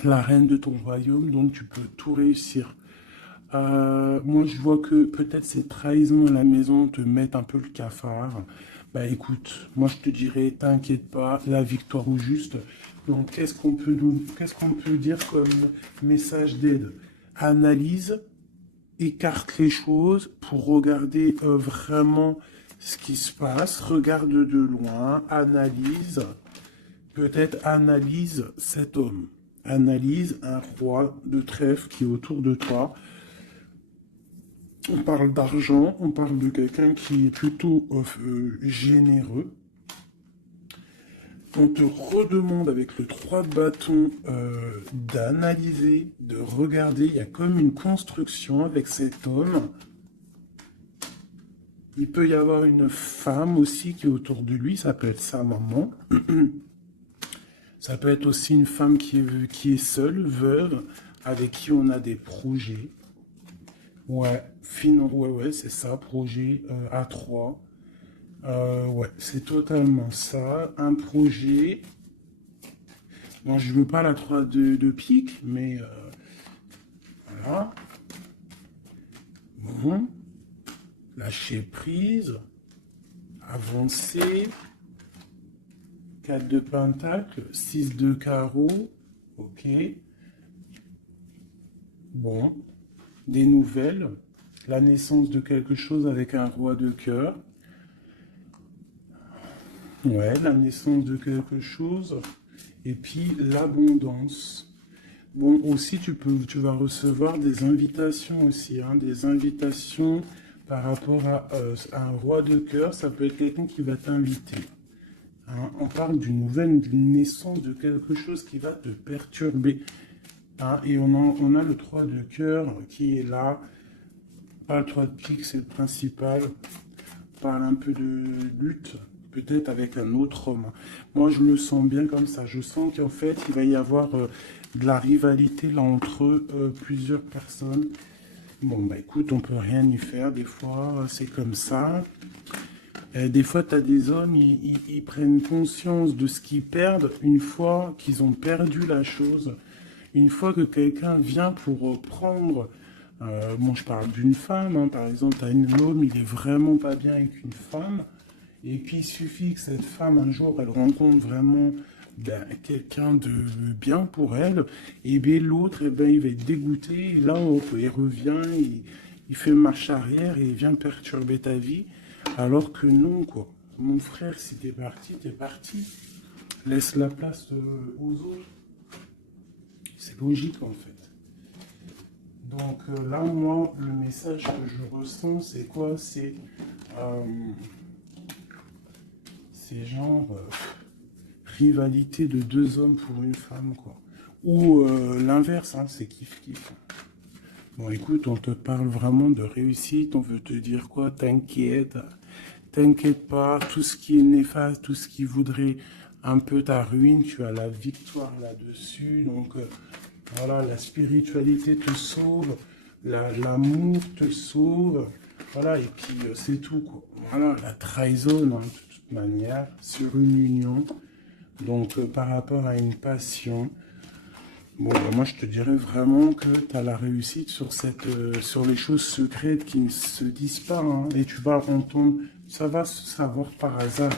la reine de ton royaume, donc tu peux tout réussir. Moi, je vois que peut-être ces trahisons à la maison te mettent un peu le cafard. Bah écoute, moi je te dirais, t'inquiète pas, la victoire au juste. Donc, qu'est-ce qu'on peut dire comme message d'aide? Analyse, écarte les choses pour regarder vraiment ce qui se passe. Regarde de loin, analyse, peut-être analyse cet homme. Analyse un roi de trèfle qui est autour de toi. On parle d'argent, on parle de quelqu'un qui est plutôt généreux. On te redemande avec le 3 de bâton d'analyser, de regarder. Il y a comme une construction avec cet homme. Il peut y avoir une femme aussi qui est autour de lui, ça peut être sa maman. Ça peut être aussi une femme qui est seule, veuve, avec qui on a des projets. Ouais, ouais, c'est ça, projet A3. Ouais, c'est totalement ça. Un projet. Bon, je veux pas la 3 de pique, mais voilà. Bon. Lâcher prise. Avancer. 4 de pentacle. 6 de carreau. Ok. Bon. Des nouvelles. La naissance de quelque chose avec un roi de cœur. Ouais, la naissance de quelque chose. Et puis l'abondance. Bon, aussi, tu vas recevoir des invitations aussi, hein, des invitations par rapport à un roi de cœur. Ça peut être quelqu'un qui va t'inviter. Hein. On parle d'une naissance de quelque chose qui va te perturber. Hein. Et on a le 3 de cœur qui est là. Pas le 3 de pique, c'est le principal. On parle un peu de lutte. peut-être avec un autre homme. Moi, je le sens bien comme ça. Je sens qu'en fait, il va y avoir de la rivalité là entre plusieurs personnes. Bon, bah écoute, on peut rien y faire. Des fois, c'est comme ça. Des fois, tu as des hommes, ils prennent conscience de ce qu'ils perdent une fois qu'ils ont perdu la chose. Une fois que quelqu'un vient pour prendre, bon, je parle d'une femme, hein, par exemple, tu as un homme, il est vraiment pas bien avec une femme, et puis il suffit que cette femme, un jour, elle rencontre vraiment ben, quelqu'un de bien pour elle, et bien l'autre, eh ben, il va être dégoûté, et là, hop, il revient, il fait marche arrière, et il vient perturber ta vie, alors que non, quoi. Mon frère, si t'es parti, t'es parti. Laisse la place aux autres. C'est logique, en fait. Donc là, moi, le message que je ressens, c'est quoi? C'est genre rivalité de deux hommes pour une femme, quoi. Ou l'inverse, hein, c'est kiff-kiff. Bon, écoute, on te parle vraiment de réussite, on veut te dire quoi? T'inquiète pas, tout ce qui est néfaste, tout ce qui voudrait un peu ta ruine, tu as la victoire là-dessus. Donc voilà, la spiritualité te sauve, l'amour te sauve. Voilà, et puis c'est tout, quoi. Voilà, la trahison, hein, de toute manière, sur une union. Donc par rapport à une passion, bon, bah, moi je te dirais vraiment que tu as la réussite sur sur les choses secrètes qui ne se disent pas, hein, et tu vas entendre, ça va se savoir par hasard,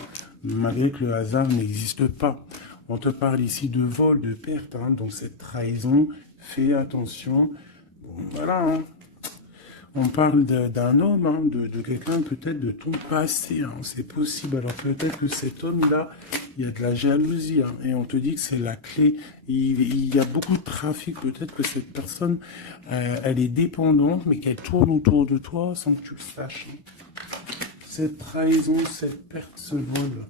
malgré que le hasard n'existe pas. On te parle ici de vol, de perte, hein, donc cette trahison, fais attention. Bon, voilà, hein. On parle d'un homme, hein, de quelqu'un peut-être de ton passé, hein, c'est possible. Alors peut-être que cet homme-là, il y a de la jalousie, hein, et on te dit que c'est la clé. Il y a beaucoup de trafic, peut-être que cette personne, elle est dépendante, mais qu'elle tourne autour de toi sans que tu le saches. Cette trahison, cette perte, ce vol,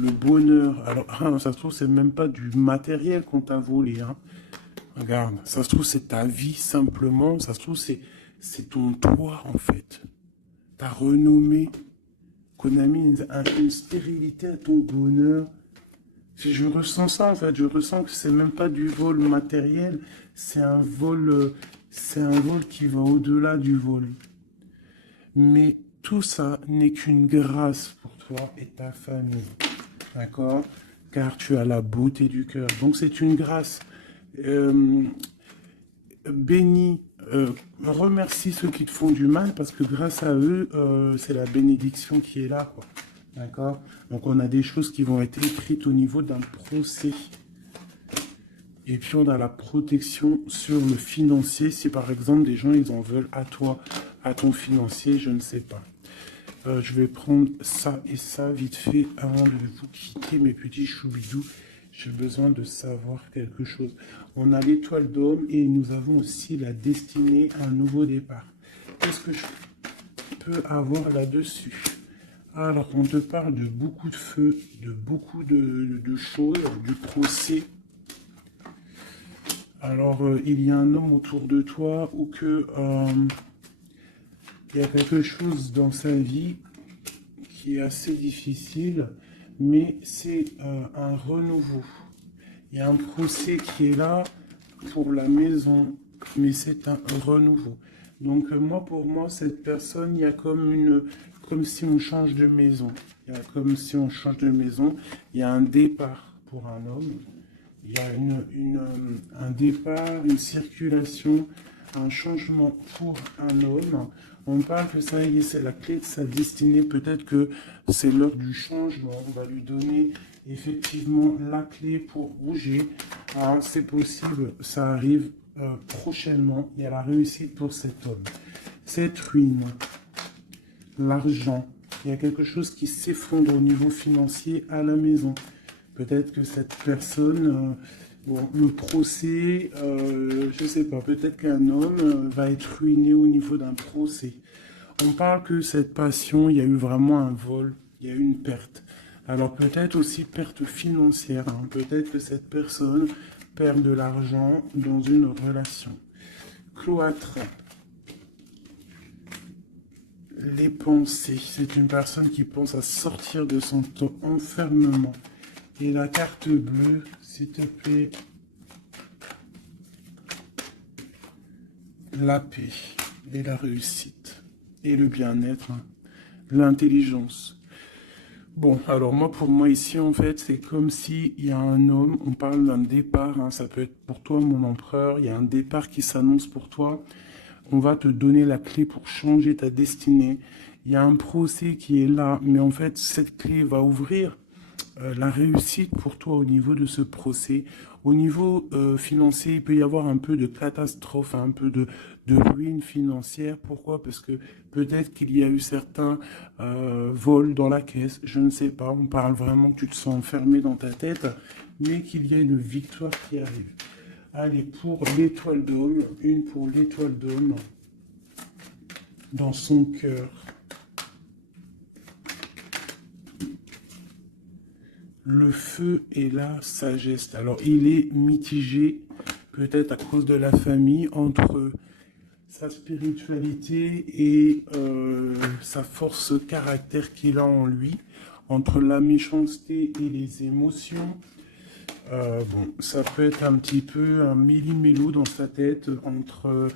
le bonheur. Alors, ah, ça se trouve, c'est même pas du matériel qu'on t'a volé, hein. Regarde, ça se trouve, c'est ta vie simplement. Ça se trouve, c'est ton toit, en fait. Ta renommée. Qu'on a mis une stérilité à ton bonheur. Je ressens ça, en fait. Je ressens que c'est même pas du vol matériel. C'est un vol qui va au-delà du vol. Mais tout ça n'est qu'une grâce pour toi et ta famille. D'accord? Car tu as la beauté du cœur. Donc, c'est une grâce. Bénis, remercie ceux qui te font du mal parce que grâce à eux, c'est la bénédiction qui est là, quoi. D'accord? Donc on a des choses qui vont être écrites au niveau d'un procès. Et puis on a la protection sur le financier. Si par exemple des gens ils en veulent à toi, à ton financier, je ne sais pas. Je vais prendre ça et ça vite fait avant de vous quitter, mes petits choubidous. J'ai besoin de savoir quelque chose. On a l'étoile d'homme et nous avons aussi la destinée à un nouveau départ. Qu'est-ce que je peux avoir là-dessus? Alors, on te parle de beaucoup de feu, de beaucoup de choses, du procès. Alors, il y a un homme autour de toi ou que il y a quelque chose dans sa vie qui est assez difficile, mais c'est un renouveau. Il y a un procès qui est là pour la maison, mais c'est un renouveau. Donc moi, pour moi, cette personne, il y a comme si on change de maison. Il y a comme si on change de maison. Il y a un départ pour un homme. Il y a un départ, une circulation, un changement pour un homme. On parle que ça y est, c'est la clé de sa destinée. Peut-être que c'est l'heure du changement. On va lui donner effectivement la clé pour bouger. Ah, c'est possible, ça arrive prochainement. Il y a la réussite pour cet homme. Cette ruine, l'argent, il y a quelque chose qui s'effondre au niveau financier à la maison. Peut-être que cette personne, bon, le procès, je ne sais pas, peut-être qu'un homme va être ruiné au niveau d'un procès. On parle que cette passion, il y a eu vraiment un vol, il y a eu une perte. Alors peut-être aussi perte financière, hein. Peut-être que cette personne perd de l'argent dans une relation. Cloître. les pensées. C'est une personne qui pense à sortir de son enfermement. Et la carte bleue, s'il te plaît. La paix et la réussite. Et le bien-être. L'intelligence. Bon, alors moi, pour moi ici, en fait, c'est comme s'il y a un homme, on parle d'un départ, hein, ça peut être pour toi, mon empereur, il y a un départ qui s'annonce pour toi, on va te donner la clé pour changer ta destinée, il y a un procès qui est là, mais en fait, cette clé va ouvrir la réussite pour toi au niveau de ce procès. Au niveau financier, il peut y avoir un peu de catastrophe, un peu de ruine financière. Pourquoi? Parce que peut-être qu'il y a eu certains vols dans la caisse, je ne sais pas. On parle vraiment que tu te sens enfermé dans ta tête, mais qu'il y a une victoire qui arrive. Allez, pour l'étoile d'homme, une pour l'étoile d'homme, dans son cœur. Le feu et la sagesse. Alors, il est mitigé, peut-être à cause de la famille, entre sa spiritualité et sa force caractère qu'il a en lui, entre la méchanceté et les émotions. Bon, ça peut être un petit peu un méli-mélo dans sa tête entre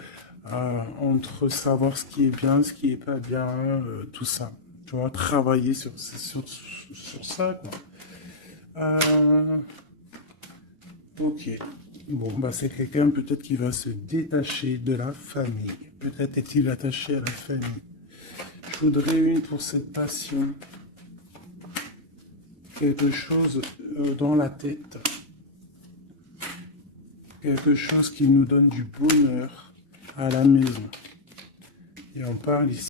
savoir ce qui est bien, ce qui est pas bien, tout ça. Tu vois, travailler sur ça, quoi. Ok. Bon, bah c'est quelqu'un peut-être qui va se détacher de la famille. Peut-être est-il attaché à la famille. Je voudrais une pour cette passion. Quelque chose dans la tête. Quelque chose qui nous donne du bonheur à la maison. Et on parle ici.